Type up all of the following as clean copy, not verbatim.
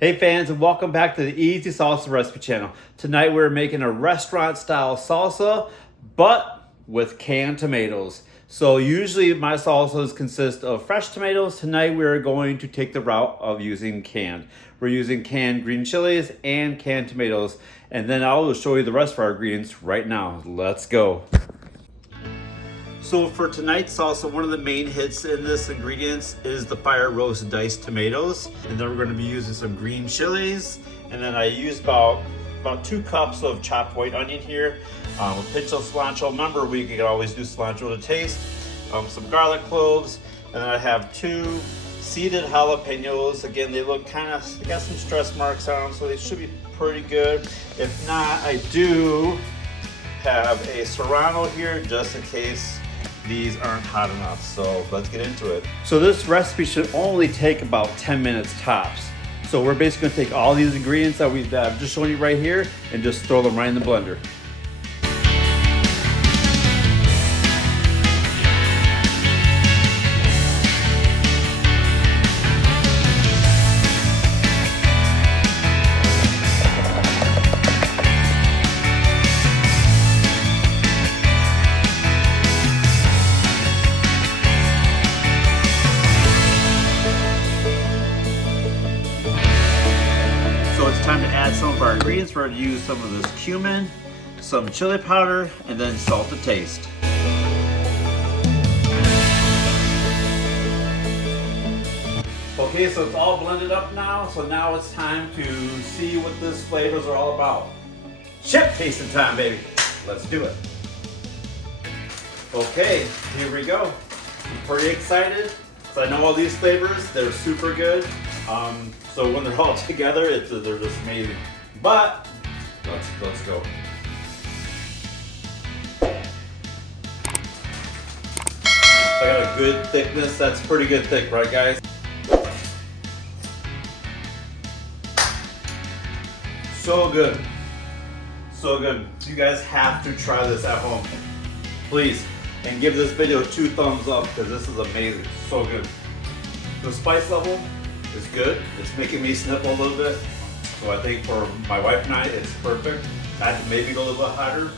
Hey fans, and welcome back to the Easy Salsa Recipe Channel. Tonight we're making a restaurant style salsa, but with canned tomatoes. So usually my salsas consist of fresh tomatoes. Tonight we're going to take the route of using canned. We're using canned green chilies and canned tomatoes. And then I'll show you the rest of our ingredients right now. Let's go. So for tonight's salsa, one of the main hits in this ingredients is the fire roast diced tomatoes. And then we're going to be using some green chilies. And then I used about 2 cups of chopped white onion here. A pinch of cilantro. Remember, we can always do cilantro to taste. Some garlic cloves. And then I have 2 seeded jalapenos. Again, they look they got some stress marks on them, so they should be pretty good. If not, I do have a serrano here just in case these aren't hot enough. So let's get into it. So this recipe should only take about 10 minutes tops. So we're basically gonna take all these ingredients that I've just shown you right here and just throw them right in the blender. Time to add some of our ingredients. We're going to use some of this cumin, some chili powder, and then salt to taste. Okay, so it's all blended up now. So now it's time to see what this flavors are all about. Chip tasting time, baby. Let's do it. Okay, here we go. I'm pretty excited. So I know all these flavors, they're super good. So when they're all together, they're just amazing. But let's go. I got a good thickness. That's pretty good thick, right, guys? So good, so good. You guys have to try this at home, please, and give this video 2 thumbs up because this is amazing. So good. The spice level is good. It's making me sniffle a little bit. So I think for my wife and I, it's perfect. I have to maybe go a little bit hotter.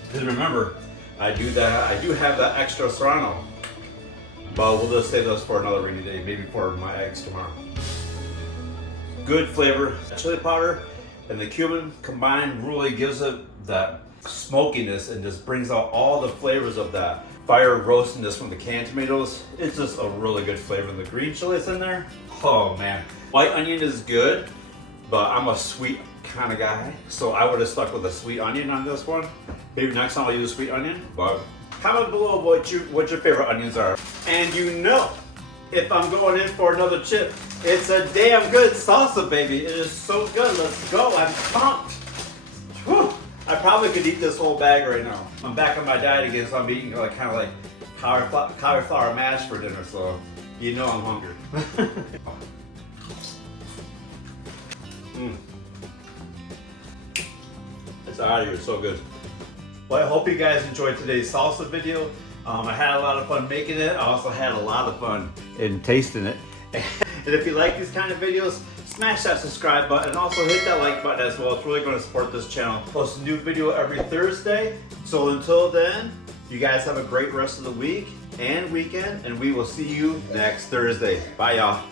Because remember, I do have that extra serrano. But we'll just save those for another rainy day, maybe for my eggs tomorrow. Good flavor. Chili powder and the cumin combined really gives it that smokiness and just brings out all the flavors of that fire roastiness from the canned tomatoes. It's just a really good flavor. And the green chilies in there, oh man. White onion is good, but I'm a sweet kind of guy, so I would have stuck with a sweet onion on this one. Maybe next time I'll use a sweet onion, but comment below what your favorite onions are. And you know, if I'm going in for another chip, it's a damn good salsa, baby. It is so good. Let's go. I'm pumped. Whew. I probably could eat this whole bag right now. I'm back on my diet again, so I'm eating kind of like cauliflower mash for dinner, so you know I'm hungry. It's out of here, so good. Well, I hope you guys enjoyed today's salsa video. I had a lot of fun making it. I also had a lot of fun in tasting it. And if you like these kind of videos, smash that subscribe button and also hit that like button as well. It's really going to support this channel. Post a new video every Thursday. So until then, you guys have a great rest of the week and weekend, and we will see you next Thursday. Bye, y'all.